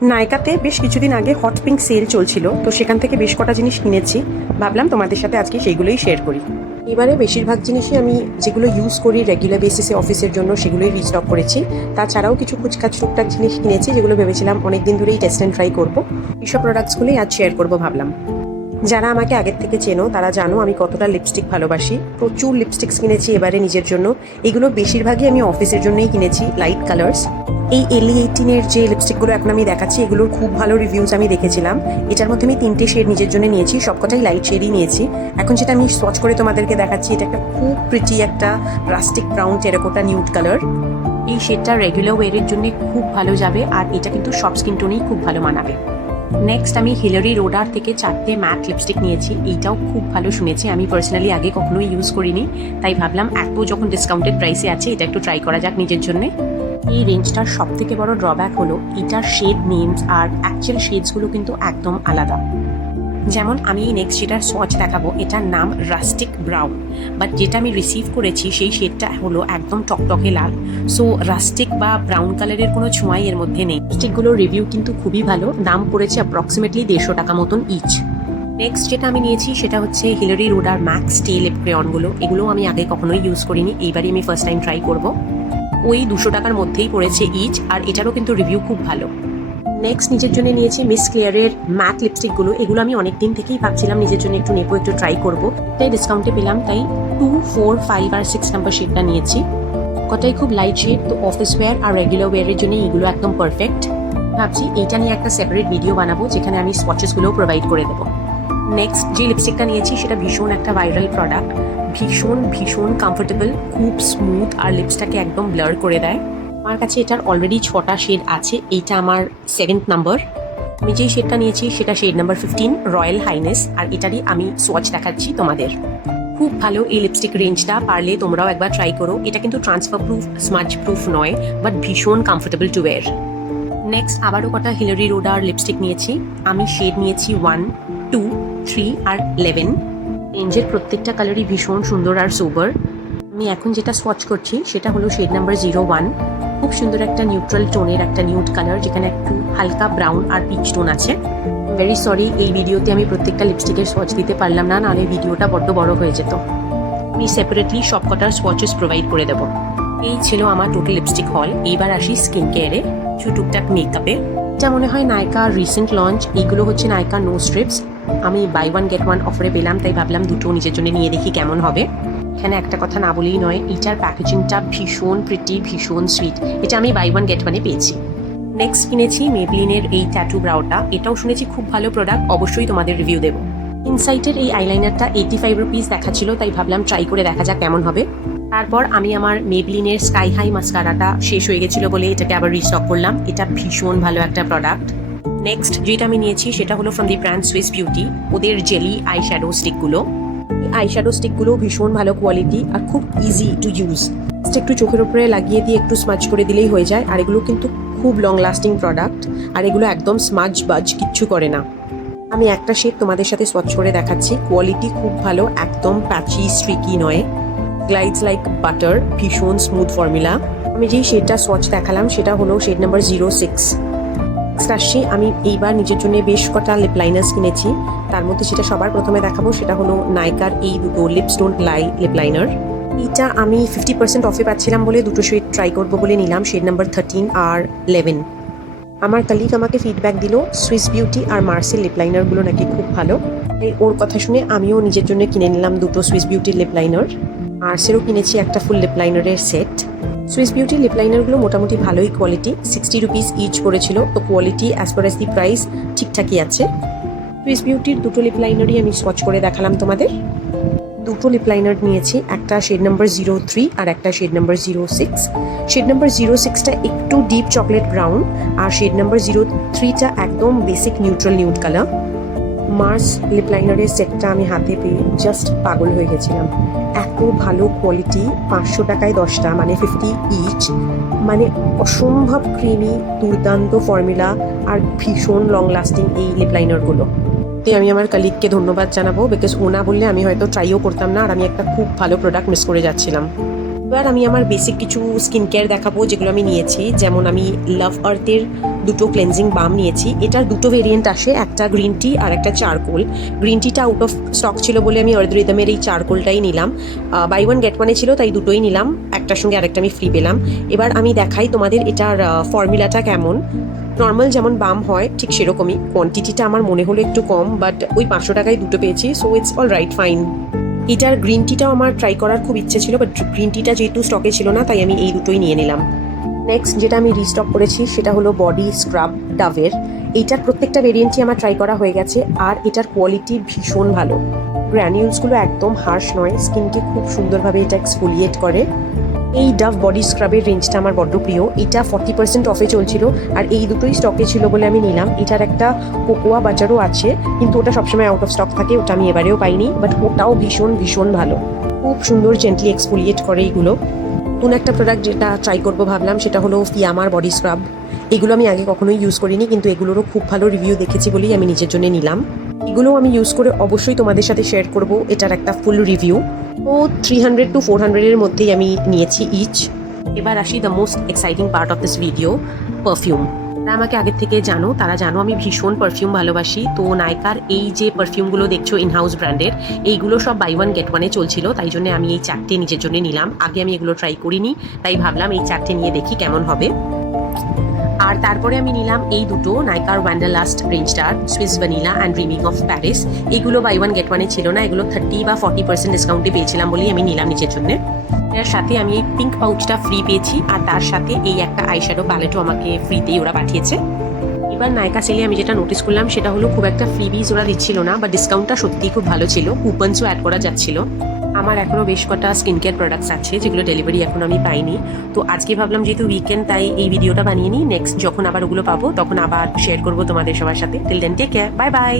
নাইকাতে বেশ কিছুদিন আগে হট পিঙ্ক সেল চলছিল, তো সেখান থেকে বেশ কটা জিনিস কিনেছি। ভাবলাম তোমাদের সাথে আজকে সেইগুলোই শেয়ার করি। এবারে বেশিরভাগ জিনিসই আমি যেগুলো ইউজ করি রেগুলার বেসিসে অফিসের জন্য সেগুলোই রিস্টক করেছি। তাছাড়াও কিছু কুচকাচ টুকটাক জিনিস কিনেছি যেগুলো ভেবেছিলাম অনেকদিন ধরেই টেস্ট অ্যান্ড ট্রাই করবো। এইসব প্রোডাক্টসগুলোই আজ শেয়ার করবো ভাবলাম। যারা আমাকে আগের থেকে চেনো তারা জানো আমি কতটা লিপস্টিক ভালোবাসি। প্রচুর লিপস্টিক্স কিনেছি এবারে নিজের জন্য। এগুলো বেশিরভাগই আমি অফিসের জন্যই কিনেছি, লাইট কালার্স। এই LE18-এর যে লিপস্টিকগুলো এখন আমি দেখাচ্ছি এগুলোর খুব ভালো রিভিউজ আমি দেখেছিলাম। এটার মধ্যে আমি 3টে শেড নিজের জন্য নিয়েছি, সবকটাই লাইট শেডই নিয়েছি। এখন যেটা আমি সোয়াচ করে তোমাদেরকে দেখাচ্ছি, এটা একটা খুব প্রিটি একটা rustic brown terracotta nude colour. এই শেডটা রেগুলার ওয়ারের জন্য খুব ভালো যাবে, আর এটা কিন্তু সব স্কিন টোনেই খুব ভালো মানাবে। নেক্সট আমি হিলারি রোডার থেকে 4টে ম্যাট লিপস্টিক নিয়েছি। এইটাও খুব ভালো শুনেছি, আমি পার্সোনালি আগে কখনোই ইউজ করিনি, তাই ভাবলাম এত যখন ডিসকাউন্টেড প্রাইসে আছে এটা একটু ট্রাই করা যাক নিজের জন্য। এই রেঞ্জটার সব থেকে বড় ড্রব্যাক হলো এটার শেড নেমস আর অ্যাকচুয়াল শেডসগুলো কিন্তু একদম আলাদা। যেমন আমি নেক্সট যেটার সোয়াচ দেখাবো এটার নাম রাস্টিক ব্রাউন, বাট যেটা আমি রিসিভ করেছি সেই শেডটা হলো একদম টকটকে লাল। সো রাস্টিক বা ব্রাউন কালারের কোনো ছোঁয়াই এর মধ্যে নেই। লিপস্টিকগুলোর রিভিউ কিন্তু খুবই ভালো, দাম পড়েছে অ্যাপ্রক্সিমেটলি 150 টাকা মতন ইচ। নেক্সট যেটা আমি নিয়েছি সেটা হচ্ছে হিলারি রোডার ম্যাক্স স্টে লিপ ক্রেয়নগুলো। এগুলো আমি আগে কখনোই ইউজ করিনি, এইবারই আমি ফার্স্ট টাইম ট্রাই করবো। ওই 200 টাকার মধ্যেই পড়েছে ইচ, আর এটারও কিন্তু রিভিউ খুব ভালো। নেক্সট নিজের জন্য নিয়েছি মিস ক্লিয়ারের ম্যাট লিপস্টিকগুলো। এগুলো আমি অনেক দিন থেকেই ভাবছিলাম নিজের জন্য একটু নেবো, একটু ট্রাই করবো, তাই ডিসকাউন্টে পেলাম, তাই 2, 4, 5 আর 6 নাম্বার শেডটা নিয়েছি। কটাই খুব লাইট শেড, তো অফিস ওয়্যার আর রেগুলার ওয়্যারের জন্য এগুলো একদম পারফেক্ট। ভাবছি এইটা নিয়ে একটা সেপারেট ভিডিও বানাবো যেখানে আমি সোয়াচেসগুলোও প্রোভাইড করে দেবো। নেক্সট যে লিপস্টিকটা নিয়েছি সেটা ভীষণ একটা ভাইরাল প্রোডাক্ট, ভীষণ ভীষণ কমফোর্টেবল, খুব স্মুথ আর লিপসটাকে একদম ব্লার করে দেয়। আমার কাছে এটার অলরেডি 6টা শেড আছে, এইটা আমার 7th নাম্বার। আমি যেই শেডটা নিয়েছি সেটা শেড নাম্বার 15 রয়্যাল হাইনেস, আর এটারই আমি সোয়াচ দেখাচ্ছি তোমাদের। খুব ভালো এই লিপস্টিক রেঞ্জটা, পারলে তোমরাও একবার ট্রাই করো। এটা কিন্তু ট্রান্সফার প্রুফ, স্মাজ প্রুফ নয়, বাট ভীষণ কমফোর্টেবল টু ওয়্যার। নেক্সট আবারও কটা হিলারি রোডার লিপস্টিক নিয়েছি। আমি শেড নিয়েছি 1, 2, 3 আর 11। রেঞ্জের প্রত্যেকটা কালারই ভীষণ সুন্দর আর সোবার। আমি এখন যেটা সোয়াচ করছি সেটা হলো শেড নাম্বার 01। খুব সুন্দর একটা নিউট্রাল টোনের একটা নিউড কালার, যেখানে একটু হালকা ব্রাউন আর পিচ টোন আছে। ভেরি সরি, এই ভিডিওতে আমি প্রত্যেকটা লিপস্টিকের সোয়াচ দিতে পারলাম না, নাহলে ভিডিওটা বড্ড বড় হয়ে যেত। আমি সেপারেটলি সব কটার সোয়াচেস প্রোভাইড করে দেবো। এই ছিল আমার টোটাল লিপস্টিক হল। এইবার আসি স্কিন কেয়ারে, কিছু টুকটাক মেকআপে। এটা মনে হয় নাইকা রিসেন্ট লঞ্চ। এইগুলো হচ্ছে নাইকা নো স্ট্রিপস। আমি বাই 1 get 1 অফারে পেলাম, তাই ভাবলাম দুটো নিজের জন্য নিয়ে দেখি কেমন হবে। এখানে একটা কথা না বলেই নয়, এটার প্যাকেজিংটা ভীষণ প্রিটি, ভীষণ সুইট। এটা আমি বাই 1 get 1 পেয়েছি। নেক্সট কিনেছি মেবলিনের এই ট্যাটু ব্রাউটা। এটাও শুনেছি খুব ভালো প্রোডাক্ট, অবশ্যই তোমাদের রিভিউ দেবো। ইনসাইটের এই আইলাইনারটা 85 রুপিস দেখাচ্ছিল, তাই ভাবলাম ট্রাই করে দেখা যাক কেমন হবে। তারপর আমি আমার মেবলিনের স্কাই হাই মাস্কারাটা শেষ হয়ে গেছিল বলে এটাকে আবার রিস্টক করলাম। এটা ভীষণ ভালো একটা প্রোডাক্ট। নেক্সট যেটা আমি নিয়েছি সেটা হলো from the brand Swiss Beauty, ওদের জেলি আই শ্যাডো স্টিকগুলো। আই শ্যাডো স্টিকগুলো ভীষণ ভালো কোয়ালিটি আর খুব ইজি টু ইউজ। একটু চোখের উপরে লাগিয়ে দিয়ে একটু স্মাজ করে দিলেই হয়ে যায়, আর এগুলো কিন্তু খুব লং লাস্টিং প্রোডাক্ট, আর এগুলো একদম স্মাজ বাজ কিচ্ছু করে না। আমি একটা শেড তোমাদের সাথে সোয়াচ করে দেখাচ্ছি। কোয়ালিটি খুব ভালো, একদম প্যাচি স্ট্রিকি নয়, গ্লাইডস লাইক বাটার, ভীষণ স্মুথ ফর্মুলা। আমি যেই শেডটা সোয়াচ দেখালাম সেটা হলো শেড নাম্বার 06। আসছি আমি এইবার নিজের জন্য বেশ কটা লিপ লাইনার্স কিনেছি। তার মধ্যে যেটা সবার প্রথমে দেখাবো সেটা হলো নাইকার এই দুটো lips don't lie lip liner. এইটা আমি 50% অফে পাচ্ছিলাম বলে দুটো শেড ট্রাই করবো বলে নিলাম, শেড নাম্বার 13 আর 11। আমার কালিগ আমাকে ফিডব্যাক দিল সুইস বিউটি আর মার্সেল লিপ লাইনারগুলো নাকি খুব ভালো, তাই ওর কথা শুনে আমিও নিজের জন্য কিনে নিলাম দুটো সুইস বিউটির লিপ লাইনার। মার্সেলও কিনেছি একটা ফুল লিপ লাইনারের সেট। সুইস বিউটি লিপ লাইনারগুলো মোটামুটি ভালোই কোয়ালিটি, 60 রুপিস ইচ পড়েছিল, তো quality as per as the price ঠিকঠাকই আছে। সুইস বিউটির দুটো লিপ লাইনারই আমি সোয়াচ করে দেখালাম তোমাদের। দুটো লিপ লাইনার নিয়েছি, একটা শেড নাম্বার 03 আর একটা শেড নাম্বার 06। শেড নাম্বার 06টা একটু ডিপ চকলেট ব্রাউন, আর শেড নাম্বার 03টা একদম basic neutral nude colour. Mars lip লাইনারের সেটটা আমি হাতে পেয়ে জাস্ট পাগল হয়ে গেছিলাম। এত ভালো কোয়ালিটি, 500 টাকায় 10টা, মানে 50 ইচ, মানে অসম্ভব ক্রিমি, দুর্দান্ত ফর্মুলা আর ভীষণ লং লাস্টিং এই লিপ লাইনারগুলো। আমি আমার কালিগকে ধন্যবাদ জানাবো, বিকজ ও না বললে আমি হয়তো ট্রাইও করতাম না, আর আমি একটা খুব ভালো প্রোডাক্ট মিস করে যাচ্ছিলাম। এবার আমি আমার বেসিক কিছু স্কিন কেয়ার দেখাবো যেগুলো আমি নিয়েছি। যেমন আমি লাভ আর্থের দুটো ক্লেনজিং বাম নিয়েছি। এটার দুটো ভেরিয়েন্ট আসে, একটা গ্রিন টি আর একটা চারকোল। গ্রিন টিটা আউট অফ স্টক ছিল বলে আমি আর্থ রিদমের এই চারকোলটাই নিলাম। বাই ওয়ান গেট ওয়ানে ছিল, তাই দুটোই নিলাম, একটার সঙ্গে আরেকটা আমি ফ্রি পেলাম। এবার আমি দেখাই তোমাদের এটার ফর্মুলাটা কেমন। নর্মাল যেমন বাম হয় ঠিক সেরকমই, কোয়ান্টিটিটা আমার মনে হলো একটু কম, বাট ওই 500 টাকায় দুটো পেয়েছি, so it's all right fine. এটার গ্রিন টিটাও আমার ট্রাই করার খুব ইচ্ছে ছিল, বাট গ্রিন টিটা যেহেতু স্টকে ছিল না, তাই আমি এই দুটোই নিয়ে নিলাম। নেক্সট যেটা আমি রিস্টক করেছি সেটা হলো বডি স্ক্রাব ডাভের। এইটার প্রত্যেকটা ভেরিয়েন্টই আমার ট্রাই করা হয়ে গেছে, আর এটার কোয়ালিটি ভীষণ ভালো। গ্র্যানিউলসগুলো একদম হার্শ নয়, স্কিনকে খুব সুন্দরভাবে এটা এক্সফোলিয়েট করে। এই ডাভ বডি স্ক্রাবের রেঞ্জটা আমার বড্ড প্রিয়। এটা 40% অফে চলছিল, আর এই দুটোই স্টকে ছিল বলে আমি নিলাম। এটার একটা কোকোয়া বাটারও আছে, কিন্তু ওটা সবসময় আউট অফ স্টক থাকে, ওটা আমি এবারেও পাইনি, বাট ওটাও ভীষণ ভীষণ ভালো। খুব সুন্দর জেন্টলি এক্সফোলিয়েট করে এইগুলো। নতুন একটা প্রোডাক্ট যেটা ট্রাই করবো ভাবলাম সেটা হলো ফিয়ামার বডি স্ক্রাব। এগুলো আমি আগে কখনোই ইউজ করিনি, কিন্তু এগুলোরও খুব ভালো রিভিউ দেখেছি বলেই আমি নিজের জন্য নিলাম। এগুলো আমি ইউজ করে অবশ্যই তোমাদের সাথে শেয়ার করব এটার একটা ফুল রিভিউ। তো 300 to 400-এর মধ্যেই আমি নিয়েছি ইচ। এবার আসি the most exciting part of this video, perfume. যারা আমাকে আগের থেকে জানো তারা জানো আমি ভীষণ পারফিউম ভালোবাসি। তো নাইকার এই যে পারফিউমগুলো দেখছো ইন হাউস ব্র্যান্ডের, এইগুলো সব বাই ওয়ান গেট ওয়ানে চলছিল, তাই জন্য আমি এই 4টে নিজের জন্য নিলাম। আগে আমি এগুলো ট্রাই করিনি, তাই ভাবলাম এই 4টে নিয়ে দেখি কেমন হবে। আর তারপরে আমি নিলাম এই দুটো নাইকার ওয়ান্ডারলাস্ট রেঞ্জটার, Swiss vanilla and dreaming of Paris. এগুলো বাই ওয়ান গেট ওয়ানে ছিল না, এগুলো 30 বা 40% ডিসকাউন্টে পেয়েছিলাম বলেই আমি নিলাম নিজের জন্য। এর সাথে আমি এই পিঙ্ক পাউচটা ফ্রি পেয়েছি, আর তার সাথে এই একটা আইশ্যাডো প্যালেটও আমাকে ফ্রিতেই ওরা পাঠিয়েছে। এবার নাইকা সেলে আমি যেটা নোটিস করলাম সেটা হলো খুব একটা ফ্রিবিজ ওরা দিচ্ছিল না, বা ডিসকাউন্টটা সত্যিই খুব ভালো ছিল, কুপনসও অ্যাড করা যাচ্ছিল। আমার এখনও বেশ কটা স্কিন কেয়ার প্রোডাক্টস আছে যেগুলো ডেলিভারি এখন আমি পাইনি। তো আজকে ভাবলাম যেহেতু উইকেন্ড, তাই এই ভিডিওটা বানিয়ে নিই। নেক্সট যখন আবার ওগুলো পাবো তখন আবার শেয়ার করবো তোমাদের সবার সাথে। Till then take care, bye by.